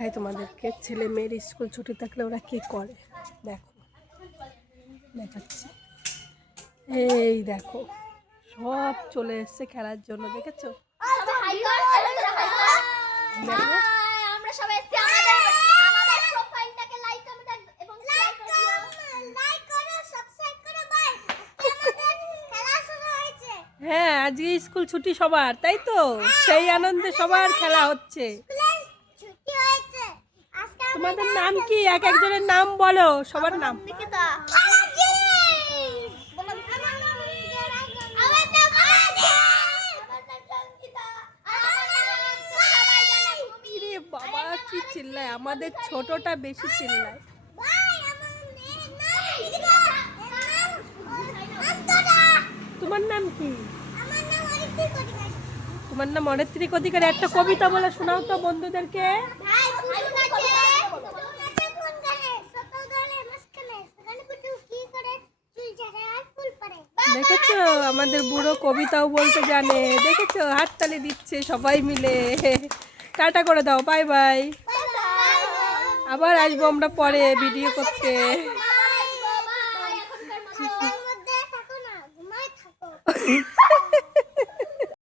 তাই তোমাদেরকে ছেলে মেয়ের স্কুল ছুটি থাকলে ওরা কি করে দেখো, দেখাচ্ছি। এই দেখো সব চলে এসছে খেলার জন্য, দেখেছো? দেখো হ্যাঁ, আজকে স্কুল ছুটি সবার, তাই তো সেই আনন্দে সবার খেলা হচ্ছে। তোমাদের নাম কি? এক একজনের নাম বলো, সবার নাম। বাবা কি চিল্লায়, আমাদের ছোটটা বেশি চিল্লায়। তোমার নাম কি? তোমার নাম অরিত্রিক অধিকারী। একটা কবিতা বলে শোনাও তো বন্ধুদেরকে। দেখেছো আমাদের বুড়ো কবিতাও বলতে জানে, দেখেছো? হাততালি দিচ্ছে সবাই মিলে। টাটা করে দাও, বাই বাই। আবার আসবো আমরা পরে ভিডিও করতে।